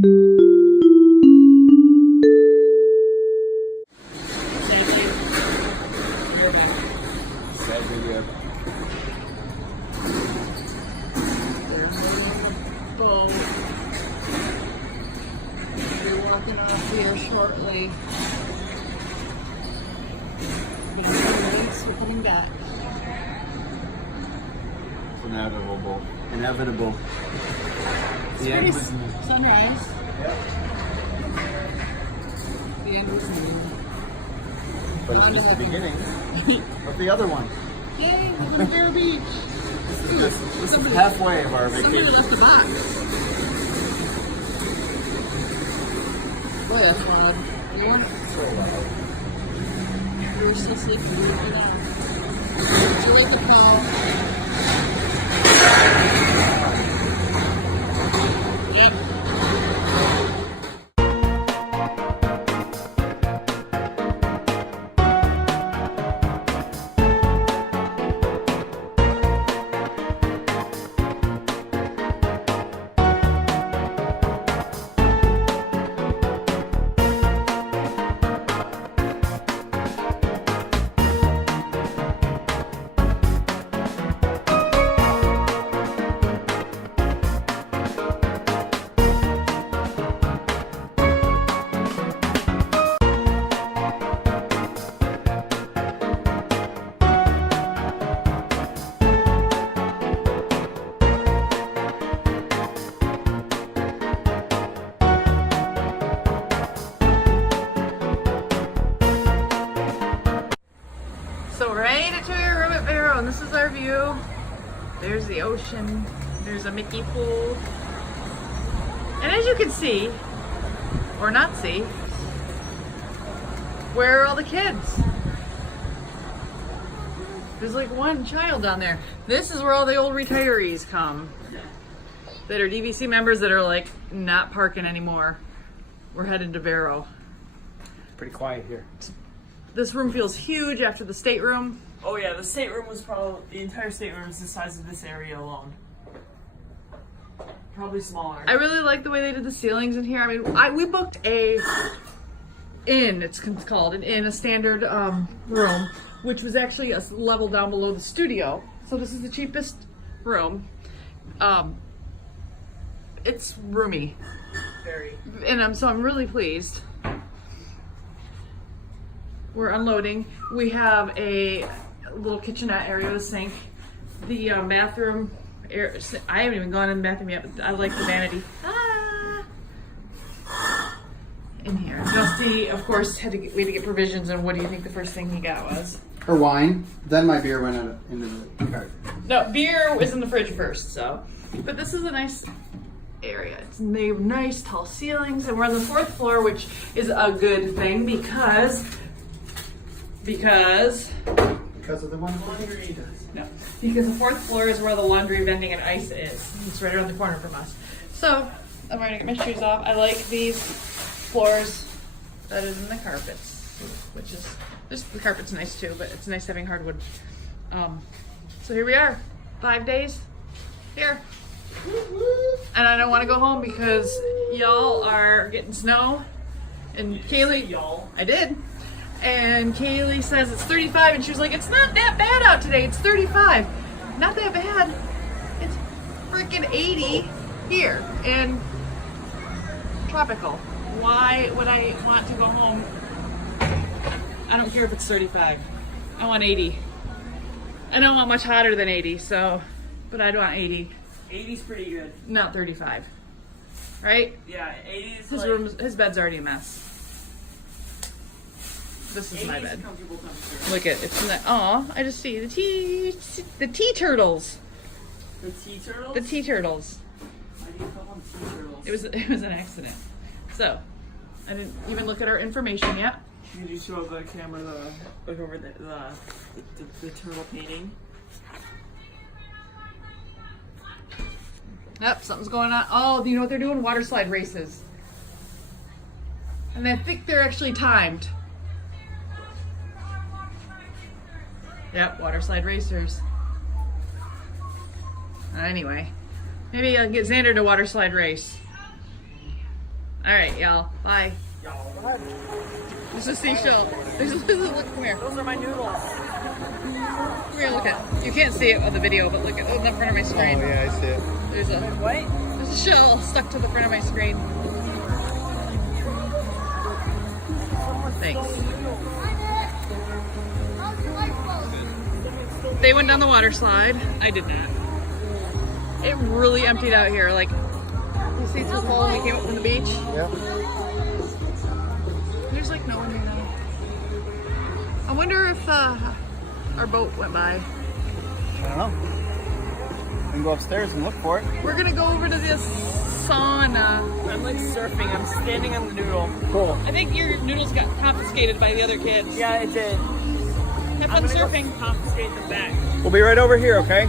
Here shortly. We're coming back. It's inevitable. Inevitable. The end was sunrise. Yep. The end was new. But it's just the beginning of the other one. Yay, we're going to Vero Beach. This is halfway of our vacation. Somebody left the box. Boy, that's loud. You want it? So loud. We're still sleeping right now. She lit the bell. Yep. So we're right into your room at Vero, and this is our view. There's the ocean. There's a Mickey pool. And as you can see, or not see, where are all the kids? There's like one child down there. This is where all the old retirees come that are DVC members that are like not parking anymore. We're headed to Vero. Pretty quiet here. This room feels huge after the stateroom. Oh yeah, the stateroom was probably, the entire stateroom is the size of this area alone. Probably smaller. I really like the way they did the ceilings in here. I mean, we booked a inn, it's called, an inn, a standard room, which was actually a level down below the studio. So this is the cheapest room. It's roomy. Very. And so I'm really pleased. We're unloading. We have a little kitchenette area with a sink. The bathroom, I haven't even gone in the bathroom yet, but I like the vanity. In here. Dusty, of course, we had to get provisions, and what do you think the first thing he got was? Or wine. Then my beer went into the cart. No, beer was in the fridge first, so. But this is a nice area. It's made of nice tall ceilings, and we're on the 4th floor, which is a good thing because Because of the one Laundry. no, because the 4th floor is where the laundry, vending, and ice is. It's right around the corner from us. So I'm going to get my shoes off. I like these floors better than the carpets, which is the carpet's nice too, but it's nice having hardwood. So here we are, 5 days here, and I don't want to go home because y'all are getting snow. And Kaylee, Y'all. I did. And Kaylee says it's 35, and she was like, it's not that bad out today, it's 35. Not that bad. It's freaking 80 here and tropical. Why would I want to go home? I don't care if it's 35. I want 80. I don't want much hotter than 80, so, but I don't want 80. 80's pretty good. Not 35. Right? Yeah, 80's His bed's already a mess. This is my bed. Comfortable temperature. Look at it's in the I just see the tea turtles. The tea turtles? The tea turtles. Why do you call them tea turtles? It was an accident. So I didn't even look at our information yet. Did you show the camera look over the turtle painting? Yep, something's going on. Oh, you know what they're doing? Water slide races. And I think they're actually timed. Yep, water slide racers. Anyway, maybe I'll get Xander to water slide race. All right, y'all. Bye. There's a seashell. Look, come here. Those are my noodles. Come here, look at. You can't see it on the video, but look at in the front of my screen. Oh yeah, I see it. There's a What? there's a shell stuck to the front of my screen. Thanks. They went down the water slide. I did not. It really emptied out here. Like, you see through the hole when we came up from the beach? Yeah. There's like no one here now. I wonder if our boat went by. I don't know. We can go upstairs and look for it. We're gonna go over to this sauna. I'm like surfing. I'm standing on the noodle. Cool. I think your noodles got confiscated by the other kids. Yeah, it did. Have I'm fun gonna surfing. go confiscate them back. We'll be right over here, okay?